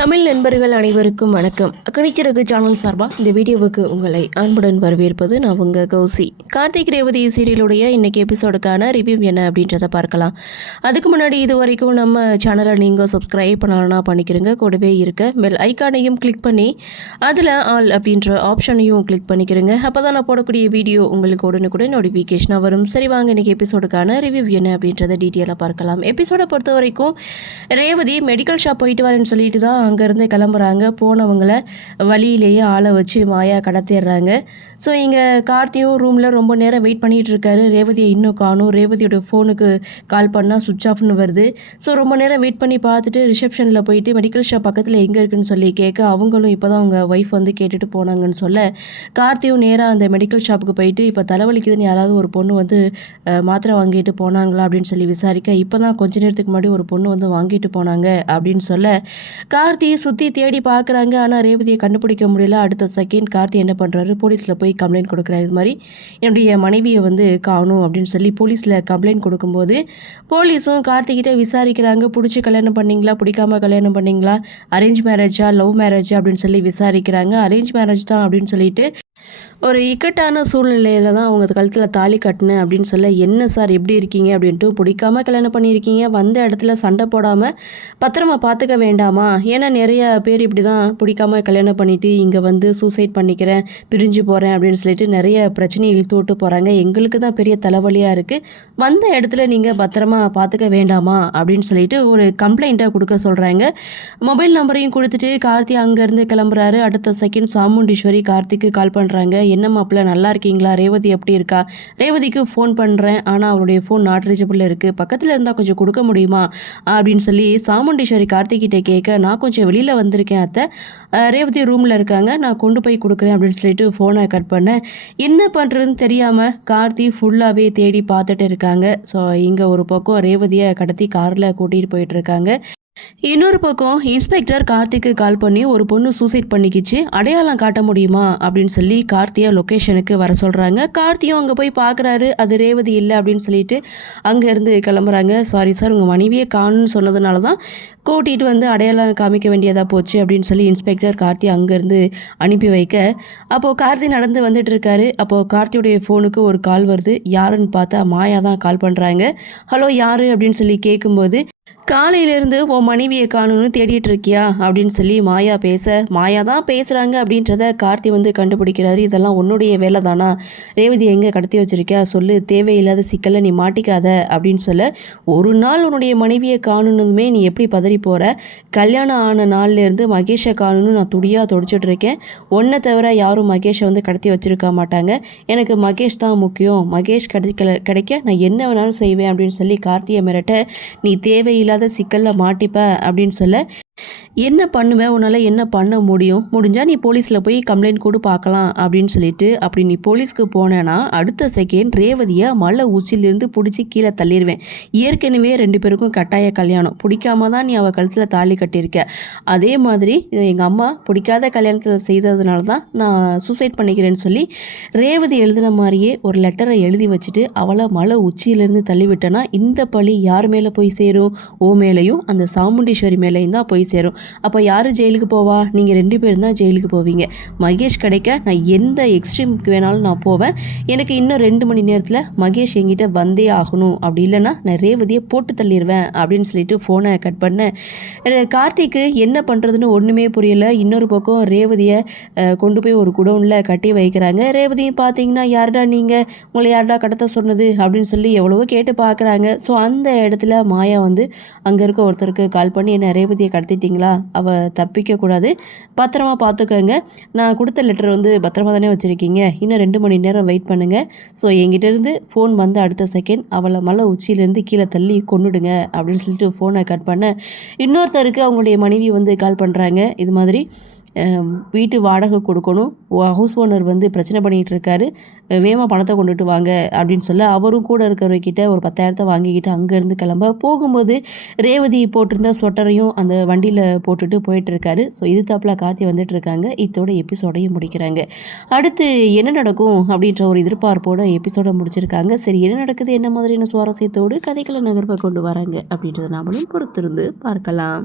தமிழ் நண்பர்கள் அனைவருக்கும் வணக்கம். கணிச்சிறகு சேனல் சார்பாக இந்த வீடியோவுக்கு உங்களை அன்புடன் வரவேற்பது நான் உங்கள் கௌசி. கார்த்திக் ரேவதி சீரியலுடைய இன்றைக்கி எபிசோடுக்கான ரிவ்யூ என்ன அப்படின்றத பார்க்கலாம். அதுக்கு முன்னாடி இது வரைக்கும் நம்ம சேனலை நீங்கள் சப்ஸ்கிரைப் பண்ணலாம்னா பண்ணிக்கிறங்க. கூடவே இருக்க பெல் ஐக்கானையும் கிளிக் பண்ணி அதில் ஆல் அப்படின்ற ஆப்ஷனையும் கிளிக் பண்ணிக்கிறங்க. அப்போ தான் நான் போடக்கூடிய வீடியோ உங்களுக்கு உடனுக்குடன் நோட்டிஃபிகேஷனாக வரும். சரி வாங்க இன்றைக்கி எபிசோடுக்கான ரிவ்யூ என்ன அப்படின்றத டீட்டெயிலாக பார்க்கலாம். எபிசோடை பொறுத்த வரைக்கும் ரேவதி மெடிக்கல் ஷாப் போயிட்டு வரேன்னு சொல்லிட்டு தான் அங்கேருந்து கிளம்புறாங்க. போனவங்கள வழியிலேயே ஆளை வச்சு மாயா கடத்திடுறாங்க. ஸோ இங்கே கார்த்தியும் ரூமில் ரொம்ப நேரம் வெயிட் பண்ணிகிட்டு இருக்காரு. ரேவதியை இன்னும் காணும். ரேவதியோட ஃபோனுக்கு கால் பண்ணால் சுவிட்ச் ஆஃப்னு வருது. ஸோ ரொம்ப நேரம் வெயிட் பண்ணி பார்த்துட்டு ரிசப்ஷனில் போயிட்டு மெடிக்கல் ஷாப் பக்கத்தில் எங்கே இருக்குன்னு சொல்லி கேட்க அவங்களும் இப்போ தான் அவங்க ஒய்ஃப் வந்து கேட்டுட்டு போனாங்கன்னு சொல்ல கார்த்தியும் நேராக அந்த மெடிக்கல் ஷாப்புக்கு போயிட்டு இப்போ தலைவலிக்குதுன்னு யாராவது ஒரு பொண்ணு வந்து மாத்திரை வாங்கிட்டு போனாங்களா அப்படின்னு சொல்லி விசாரிக்க இப்போ தான் கொஞ்ச நேரத்துக்கு முன்னாடி ஒரு பொண்ணு வந்து வாங்கிட்டு போனாங்க அப்படின்னு சொல்ல கார்த்தி சுற்றி தேடி பார்க்குறாங்க. ஆனால் ரேவதியை கண்டுபிடிக்க முடியல. அடுத்த செகண்ட் கார்த்தி என்ன பண்ணுறாரு, போலீஸில் போய் கம்ப்ளைண்ட் கொடுக்குறாரு. இது மாதிரி என்னுடைய மனைவியை வந்து காணும் அப்படின்னு சொல்லி போலீஸில் கம்ப்ளைண்ட் கொடுக்கும்போது போலீஸும் கார்த்திகிட்ட விசாரிக்கிறாங்க. பிடிச்சி கல்யாணம் பண்ணிங்களா, பிடிக்காம கல்யாணம் பண்ணிங்களா, அரேஞ்ச் மேரேஜா லவ் மேரேஜா அப்படின்னு சொல்லி விசாரிக்கிறாங்க. அரேஞ்ச் மேரேஜ் தான் அப்படின்னு சொல்லிட்டு ஒரு இக்கட்டான சூழ்நிலையில் தான் அவங்க கழுத்தில் தாலி கட்டினேன் அப்படின்னு சொல்ல என்ன சார் எப்படி இருக்கீங்க அப்படின்ட்டு, பிடிக்காம கல்யாணம் பண்ணியிருக்கீங்க, வந்த இடத்துல சண்டை போடாமல் பத்திரமா பார்த்துக்க வேண்டாமா, ஏன்னா நிறைய பேர் இப்படி தான் பிடிக்காம கல்யாணம் பண்ணிவிட்டு இங்கே வந்து சூசைட் பண்ணிக்கிறேன், பிரிஞ்சு போகிறேன் அப்படின்னு சொல்லிட்டு நிறைய பிரச்சனையை இழுத்து விட்டு போகிறாங்க. எங்களுக்கு தான் பெரிய தலைவலியாக இருக்குது, வந்த இடத்துல நீங்கள் பத்திரமா பார்த்துக்க வேண்டாமா அப்படின்னு சொல்லிட்டு ஒரு கம்ப்ளைண்ட்டை கொடுக்க சொல்கிறாங்க. மொபைல் நம்பரையும் கொடுத்துட்டு கார்த்தி அங்கேருந்து கிளம்புறாரு. அடுத்த செகண்ட் சாமுண்டீஸ்வரி கார்த்திக்கு கால் பண்ணுறாங்க. என்ன மாப்பிள்ள நல்லா இருக்கீங்களா, ரேவதி எப்படி இருக்கா, ரேவதிக்கு ஃபோன் பண்ணுறேன் ஆனால் அவருடைய ஃபோன் நாட் ரீச்சபிள் இருக்குது, பக்கத்தில் இருந்தால் கொஞ்சம் கொடுக்க முடியுமா அப்படின்னு சொல்லி சாமுண்டீஸ்வரி கார்த்திகிட்ட கேட்க நான் கொஞ்சம் வெளியில் வந்திருக்கேன் அத்தை, ரேவதி ரூமில் இருக்காங்க, நான் கொண்டு போய் கொடுக்குறேன் அப்படின்னு சொல்லிட்டு ஃபோனை கட் பண்ணேன். என்ன பண்ணுறதுன்னு தெரியாமல் கார்த்தி ஃபுல்லாகவே தேடி பார்த்துட்டு இருக்காங்க. ஸோ இங்கே ஒரு பக்கம் ரேவதியை கடத்தி காரில் கூட்டிகிட்டு போயிட்டுருக்காங்க. இன்னொரு பக்கம் இன்ஸ்பெக்டர் கார்த்திக்கு கால் பண்ணி ஒரு பொண்ணு சூசைட் பண்ணிக்கிச்சு, அடையாளம் காட்ட முடியுமா அப்படின்னு சொல்லி கார்த்தியை லொக்கேஷனுக்கு வர சொல்கிறாங்க. கார்த்தியும் அங்கே போய் பார்க்குறாரு. அது ரேவதி இல்லை அப்படின்னு சொல்லிட்டு அங்கேருந்து கிளம்புறாங்க. சாரி சார், உங்கள் மனைவியே காணுன்னு சொன்னதுனால தான் கூட்டிகிட்டு வந்து அடையாளம் காமிக்க வேண்டியதாக போச்சு அப்படின்னு சொல்லி இன்ஸ்பெக்டர் கார்த்தி அங்கேருந்து அனுப்பி வைக்க அப்போது கார்த்தி நடந்து வந்துட்டு இருக்காரு. அப்போது கார்த்தியுடைய ஃபோனுக்கு ஒரு கால் வருது. யாருன்னு பார்த்தா மாயா தான் கால் பண்ணுறாங்க. ஹலோ யார் அப்படின்னு சொல்லி கேட்கும்போது காலையிலேருந்து உன் மனைவியை காணுன்னு தேடிட்டு இருக்கியா அப்படின்னு சொல்லி மாயா பேச மாயா தான் பேசுகிறாங்க அப்படின்றத கார்த்தி வந்து கண்டுபிடிக்கிறாரு. இதெல்லாம் உன்னுடைய வேலை தானா, ரேவதி எங்கே கடத்தி வச்சிருக்கியா சொல்லு, தேவையில்லாத சிக்கலை நீ மாட்டிக்காத அப்படின்னு சொல்ல ஒரு நாள் உன்னுடைய மனைவியை காணுன்னுமே நீ எப்படி பதறி போகிற, கல்யாணம் ஆன நாள்லேருந்து மகேஷை காணுன்னு நான் துடியாக துடிச்சிட்டு இருக்கேன், ஒன்றை தவிர யாரும் மகேஷை வந்து கடத்தி வச்சிருக்க மாட்டாங்க, எனக்கு மகேஷ் தான் முக்கியம், மகேஷ் கிடைக்க நான் என்ன வேணாலும் செய்வேன் அப்படின்னு சொல்லி கார்த்தியை மிரட்ட நீ தேவையில்லாத சிக்கலில் மாட்டிப்ப அப்படின்னு சொல்ல என்ன பண்ணுவேன், உன்னால் என்ன பண்ண முடியும், முடிஞ்சால் நீ போலீஸில் போய் கம்ப்ளைண்ட் கூட பார்க்கலாம் அப்படின்னு சொல்லிட்டு அப்படி நீ போலீஸ்க்கு போனேன்னா அடுத்த செகண்ட் ரேவதியை மலை உச்சிலிருந்து பிடிச்சி கீழே தள்ளிடுவேன், ஏற்கனவே 2 பேருக்கும் கட்டாய கல்யாணம், பிடிக்காம தான் நீ அவள் கழுத்தில் தாலி கட்டியிருக்க, அதே மாதிரி எங்கள் அம்மா பிடிக்காத கல்யாணத்தில் செய்ததுனால தான் நான் சூசைட் பண்ணிக்கிறேன்னு சொல்லி ரேவதி எழுதின மாதிரியே ஒரு லெட்டரை எழுதி வச்சுட்டு அவளை மலை உச்சியிலேருந்து தள்ளிவிட்டேன்னா இந்த பழி யார் மேலே போய் சேரும், ஓ மேலேயும் அந்த சாமுண்டீஸ்வரி மேலேயும் தான் போய் சேரும். அப்போ யார் ஜெயிலுக்கு போவா, நீங்கள் 2 பேரும் தான் ஜெயிலுக்கு போவீங்க, மகேஷ் கிடைக்க நான் எந்த எக்ஸ்ட்ரீமுக்கு வேணாலும் நான் போவேன், எனக்கு இன்னும் 2 மணி நேரத்தில் மகேஷ் என்கிட்ட வந்தே ஆகணும், அப்படி இல்லைன்னா நான் ரேவதியை போட்டு தள்ளிடுவேன் அப்படின்னு சொல்லிட்டு ஃபோனை கட் பண்ணேன். கார்த்திக்கு என்ன பண்ணுறதுன்னு ஒன்றுமே புரியலை. இன்னொரு பக்கம் ரேவதியை கொண்டு போய் ஒரு குடோனில் கட்டி வைக்கிறாங்க. ரேவதியும் பார்த்தீங்கன்னா யார்டா நீங்கள், உங்களை யார்டா கடத்த சொன்னது அப்படின்னு சொல்லி எவ்வளவோ கேட்டு பார்க்குறாங்க. ஸோ அந்த இடத்துல மாயா வந்து அங்கே இருக்க ஒருத்தருக்கு கால் பண்ணி என்ன ரேவதியை கடத்திட்டிங்களா, அவள் தப்பிக்கக்கூடாது, பத்திரமா பார்த்துக்கோங்க, நான் கொடுத்த லெட்டர் வந்து பத்திரமா தானே வச்சுருக்கீங்க, இன்னும் 2 மணி நேரம் வெயிட் பண்ணுங்கள், ஸோ என்கிட்டேருந்து ஃபோன் வந்து அடுத்த செகண்ட் அவளை மலை உச்சியிலேருந்து கீழே தள்ளி கொன்னுடுங்க அப்படின்னு சொல்லிட்டு ஃபோனை கட் பண்ண இன்னொருத்தருக்கு அவங்களுடைய மனைவி வந்து கால் பண்ணுறாங்க. இது மாதிரி வீட்டு வாடகை கொடுக்கணும், ஹவுஸ் ஓனர் வந்து பிரச்சனை பண்ணிகிட்டு இருக்காரு, வேகமாக பணத்தை கொண்டுட்டு வாங்க அப்படின்னு சொல்ல அவரும் கூட இருக்கிறவர்கிட்ட ஒரு 10,000 வாங்கிக்கிட்டு அங்கேருந்து கிளம்ப போகும்போது ரேவதி போட்டிருந்த ஸ்வெட்டரையும் அந்த வண்டியில் போட்டுட்டு போயிட்டுருக்காரு. ஸோ இது தாப்பில் கார்த்தி வந்துட்டுருக்காங்க. இதோட எபிசோடையும் முடிக்கிறாங்க. அடுத்து என்ன நடக்கும் அப்படின்ற ஒரு எதிர்பார்ப்போட எபிசோடை முடிச்சிருக்காங்க. சரி என்ன நடக்குது, என்ன மாதிரியான சுவாரஸ்யத்தோடு கதைகளை நகர்வை கொண்டு வராங்க அப்படின்றத நாமளும் பொறுத்திருந்து பார்க்கலாம்.